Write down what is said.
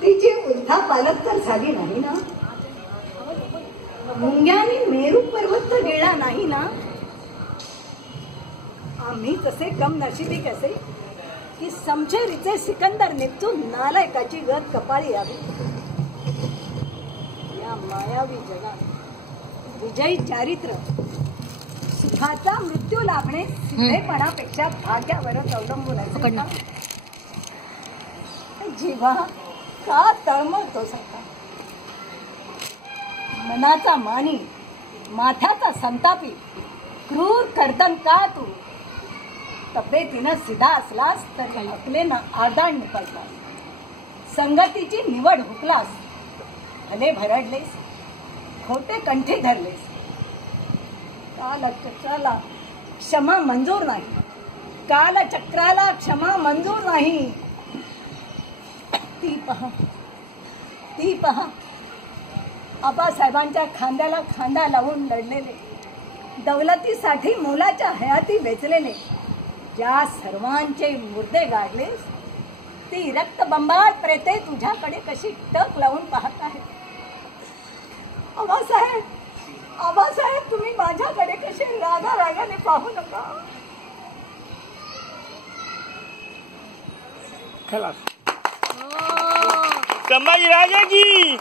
तिची उद्धा पालक तर झाली नाही ना, मुंग्याने मेरू पर्वत तर गेला नाही ना. आम्ही तसे कम नशिबी कसे की समशेरीचे सिकंदर निपचून नालायकाची गत कपाळी यावी. या मायावी जगात विजयी चारित्र सुखाचा मृत्यू लाभणे सिद्धेपणापेक्षा भाग्यावरच अवलंबून आहे. जीवा का तळमळतो सखा, मनाचा मानी माथ्याचा संतापी क्रूर कर्दन का तू. तब्येतीनं सिधा असलास तरी अकलेनं आदान निपटलास, संगतीची निवड हुकलास, भले भरडलेस, खोटे कंठी धरलेस. कालचक्राला क्षमा मंजूर नाही, कालचक्राला क्षमा मंजूर नाही. ती पहा आबासाहेबांच्या खांद्याला खांदा लावून लढलेले, दौलतीसाठी मोलाच्या हयाती वेचलेले ज्या सर्वांचे मुर्दे गाडलेस, ती रक्तबंबाळ प्रेते तुझ्याकडे कशी टक लावून पाहत आहेत. आबासाहेब, आबासाहेब, तुम्ही माझ्याकडे कसे रागाने पाहू नका. संभाजी राजा की